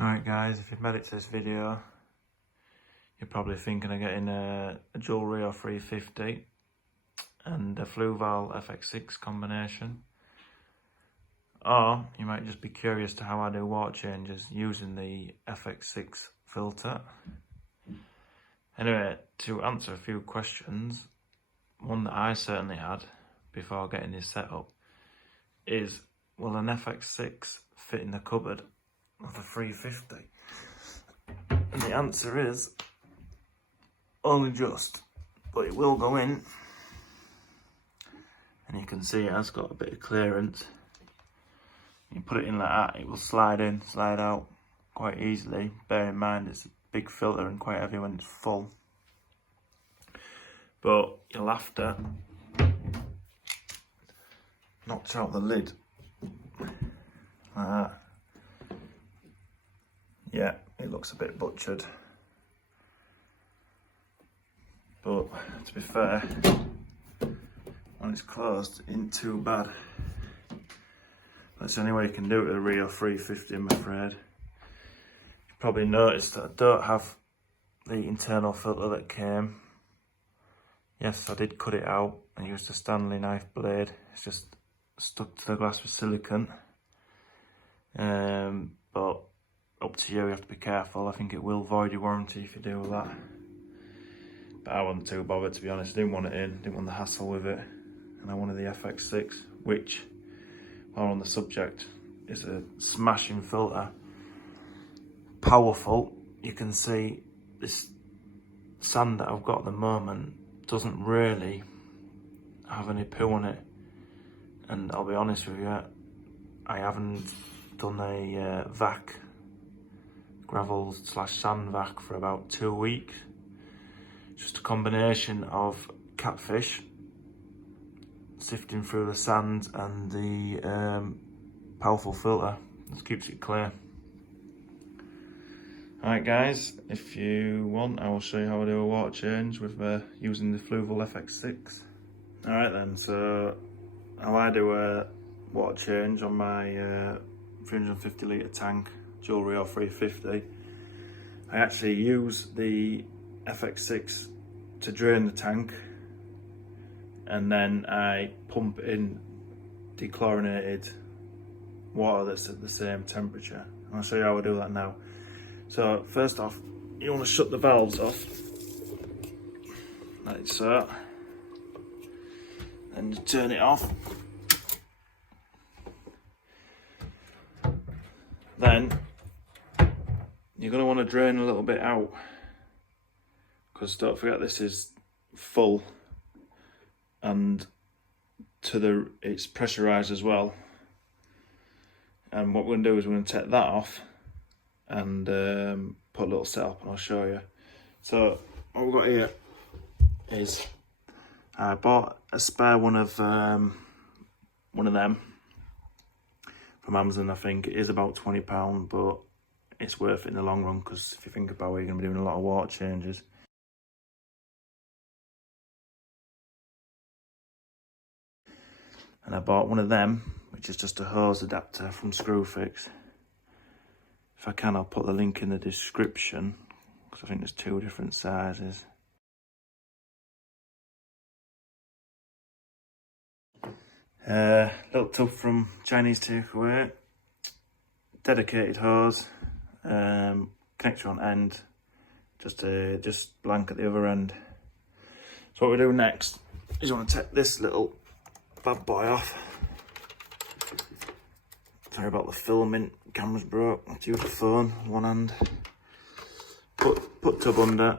Alright guys, if you've made it to this video, you're probably thinking of getting a Juwel Rio 350 and a Fluval FX6 combination. Or you might just be curious to how I do water changes using the FX6 filter. Anyway, to answer a few questions, one that I certainly had before getting this set up is, will an FX6 fit in the cupboard of a 350? And the answer is only just, but it will go in, and you can see it has got a bit of clearance. You put it in like that, it will slide in, slide out quite easily. Bear in mind it's a big filter and quite heavy when it's full, but you'll have to notch out the lid like that. Yeah, it looks a bit butchered, but to be fair, when it's closed, it ain't too bad. That's the only way you can do it with a Rio 350, I'm afraid. You probably noticed that I don't have the internal filter that came. Yes, I did cut it out. I used a Stanley knife blade. It's just stuck to the glass with silicone. But up to you, you have to be careful. I think it will void your warranty if you do that. But I wasn't too bothered, to be honest. I didn't want it in, didn't want the hassle with it. And I wanted the FX6, which, while on the subject, is a smashing filter. Powerful. You can see this sand that I've got at the moment doesn't really have any poo on it. And I'll be honest with you, I haven't done a vac, gravel / sand vac, for about 2 weeks. Just a combination of catfish sifting through the sand and the powerful filter. Just keeps it clear. Alright guys, if you want, I will show you how I do a water change with using the Fluval FX6. Alright then, so how I do a water change on my 350 litre tank, Juwel Rio 350, I actually use the FX6 to drain the tank, and then I pump in dechlorinated water that's at the same temperature. I'll show you how I do that now. So first off, you want to shut the valves off, like so, and you turn it off. Then you're going to want to drain a little bit out, because don't forget this is full, and it's pressurized as well. And what we're going to do is we're going to take that off and put a little setup, and I'll show you. So what we've got here is, I bought a spare one of them from Amazon. I think it is about £20, but it's worth it in the long run, because if you think about it, you're going to be doing a lot of water changes. And I bought one of them, which is just a hose adapter from Screwfix. If I can, I'll put the link in the description, because I think there's 2 different sizes. Little tub from Chinese takeaway, dedicated hose, connector on end, just blank at the other end. So what we do next is I want to take this little bad boy off. Sorry about the filming, camera's broke. Let's use the phone, one hand. Put tub under,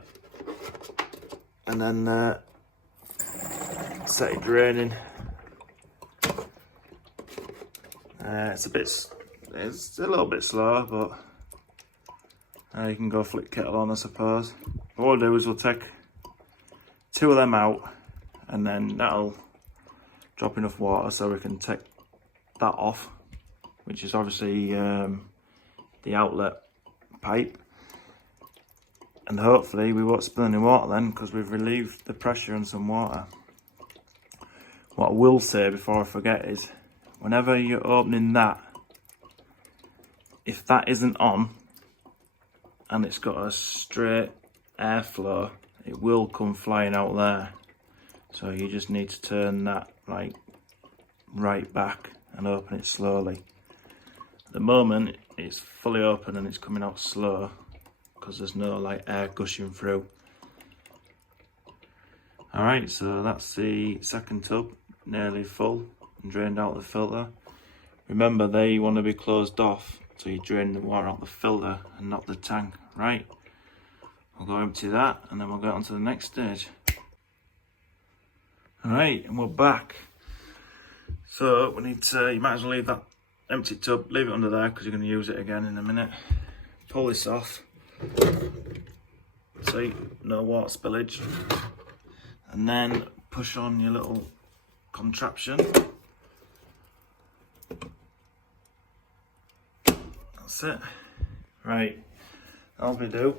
and then set it draining. It's a little bit slow, but you can go flick kettle on, I suppose. What we'll do is we'll take 2 of them out, and then that'll drop enough water so we can take that off, which is obviously the outlet pipe. And hopefully we won't spill any water then, because we've relieved the pressure on some water. What I will say before I forget is, whenever you're opening that, if that isn't on, and it's got a straight airflow, it will come flying out there. So you just need to turn that like right back and open it slowly. At the moment it's fully open and it's coming out slow because there's no like air gushing through. Alright, so that's the second tub, nearly full and drained out the filter. Remember, they want to be closed off, so you drain the water out the filter and not the tank. Right, we'll go empty that and then we'll get on to the next stage. Alright, and we're back. So we need to, you might as well leave that empty tub, leave it under there because you're going to use it again in a minute. Pull this off. See, no water spillage. And then push on your little contraption. That's it. Right, all we do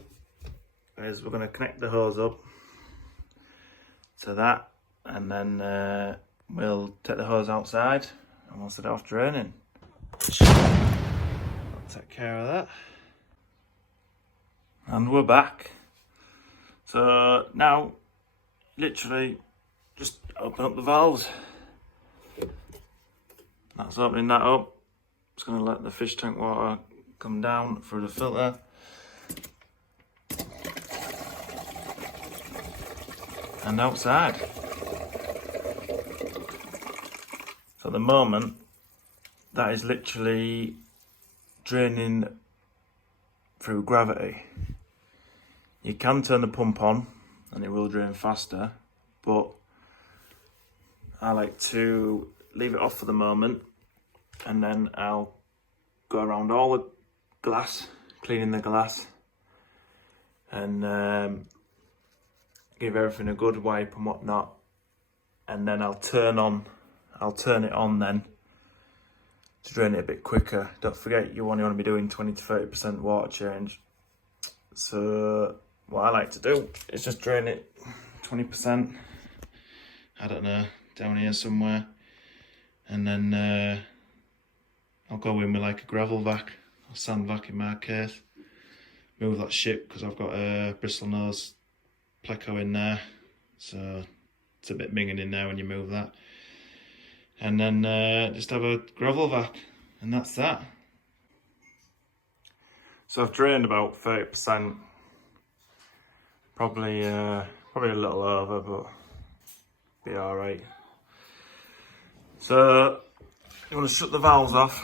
is we're going to connect the hose up to that, and then we'll take the hose outside and we'll set it off draining. I'll take care of that. And we're back. So now, literally, just open up the valves. That's opening that up. It's going to let the fish tank water come down through the filter. And outside. So at the moment, that is literally draining through gravity. You can turn the pump on and it will drain faster, but I like to leave it off for the moment, and then I'll go around all the glass, cleaning the glass, and give everything a good wipe and whatnot, and then I'll turn it on then to drain it a bit quicker. Don't forget, you only want to be doing 20 to 30% water change. So what I like to do is just drain it 20%, I don't know, down here somewhere, and then I'll go in with like a gravel vac or sand vac in my case. Move that ship because I've got a bristle nose pleco in there, so it's a bit minging in there when you move that. And then just have a gravel vac, and that's that. So I've drained about 30%, probably a little over, but be all right. So you want to shut the valves off,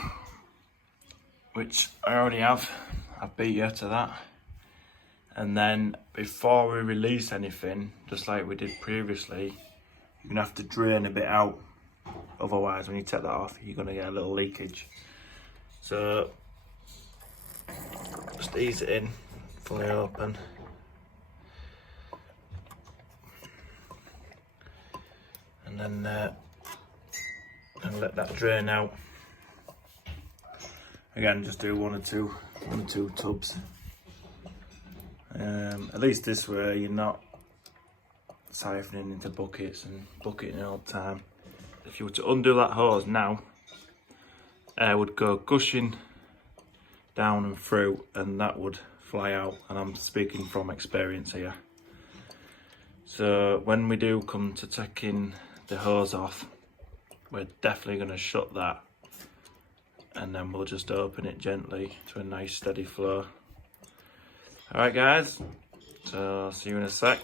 which I already have. I beat you to that. And then before we release anything, just like we did previously, you're gonna have to drain a bit out. Otherwise, when you take that off, you're gonna get a little leakage. So just ease it in, fully open. And then and let that drain out. Again, just do one or two tubs. At least this way you're not siphoning into buckets and bucketing all the time. If you were to undo that hose now, air would go gushing down and through, and that would fly out, and I'm speaking from experience here. So when we do come to taking the hose off, we're definitely going to shut that, and then we'll just open it gently to a nice steady flow. Alright guys, so I'll see you in a sec.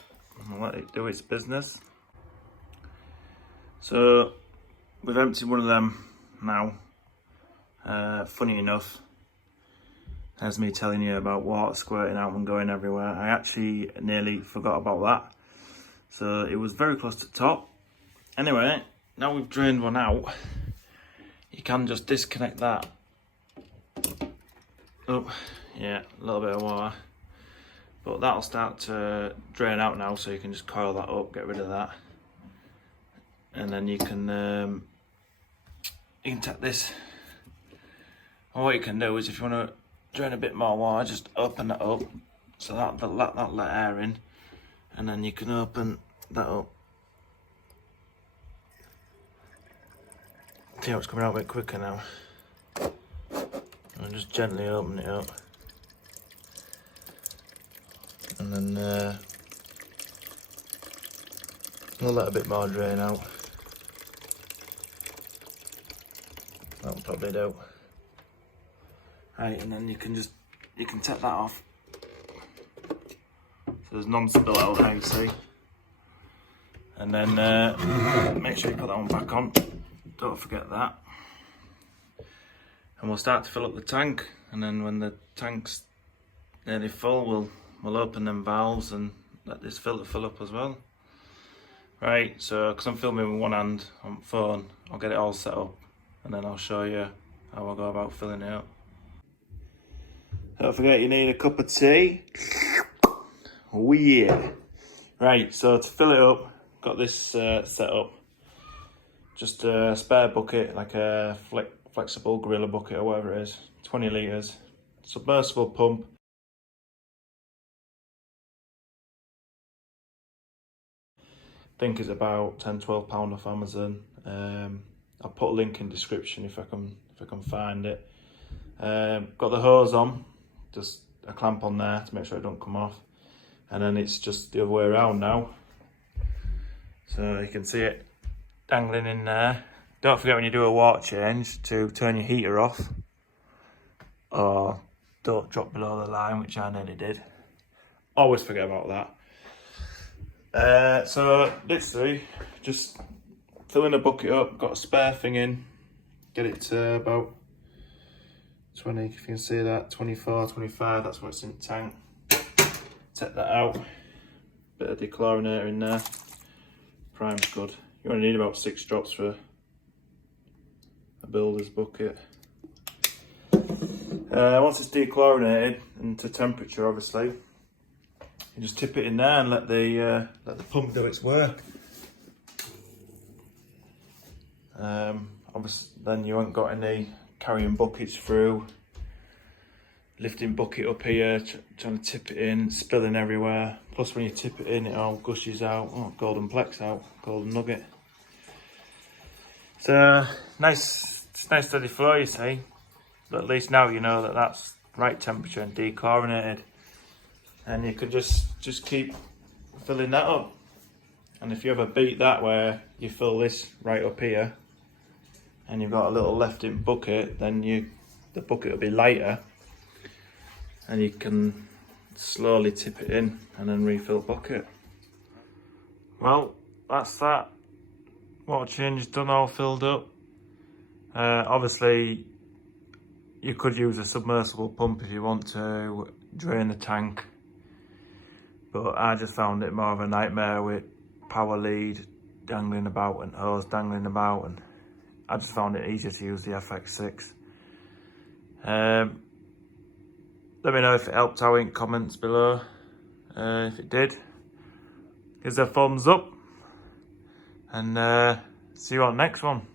I'll let it do its business. So we've emptied one of them now. Funny enough, as me telling you about water squirting out and going everywhere, I actually nearly forgot about that. So it was very close to the top. Anyway, now we've drained one out, you can just disconnect that. Oh, yeah, a little bit of water. But that'll start to drain out now, so you can just coil that up, get rid of that. And then you can take this. And what you can do is, if you want to drain a bit more water, just open that up, so that'll let air in, and then you can open that up. See how it's coming out a bit quicker now. And just gently open it up. and then we'll let a bit more drain out. That'll probably do. Right, and then you can take that off. So there's none spill out now, you see. And then make sure you put that one back on. Don't forget that. And we'll start to fill up the tank. And then when the tank's nearly full, we'll open them valves and let this filter fill up as well. Right, so because I'm filming with one hand on phone, I'll get it all set up and then I'll show you how I go about filling it up. Don't forget you need a cup of tea. Oh yeah. Right, so to fill it up, got this set up. Just a spare bucket, like a flexible gorilla bucket or whatever it is, 20 litres. Submersible pump. I think it's about £10–12 off Amazon. I'll put a link in description if I can find it. Got the hose on, just a clamp on there to make sure it don't come off. And then it's just the other way around now. So you can see it dangling in there. Don't forget when you do a water change to turn your heater off. Or don't drop below the line, which I nearly did. Always forget about that. So literally just filling the bucket up, got a spare thing in, get it to about 20, if you can see that, 24, 25, that's what's in the tank. Take that out, bit of dechlorinator in there, prime's good. You only need about 6 drops for a builder's bucket. Once it's dechlorinated and to temperature, obviously, you just tip it in there and let the pump do its work. Obviously, then you haven't got any carrying buckets through, lifting bucket up here, trying to tip it in, spilling everywhere. Plus, when you tip it in, it all gushes out. Oh, golden plex out, golden nugget. It's a nice steady flow, you see. But at least now you know that that's right temperature and dechlorinated. And you can just keep filling that up. And if you ever beat that where you fill this right up here and you've got a little left in bucket, then the bucket will be lighter and you can slowly tip it in and then refill bucket. Well, that's that. Water change is done, all filled up. Obviously you could use a submersible pump if you want to drain the tank, but I just found it more of a nightmare with power lead dangling about and hose dangling about, and I just found it easier to use the FX6. Let me know if it helped out in comments below. If it did, give us a thumbs up, and see you on the next one.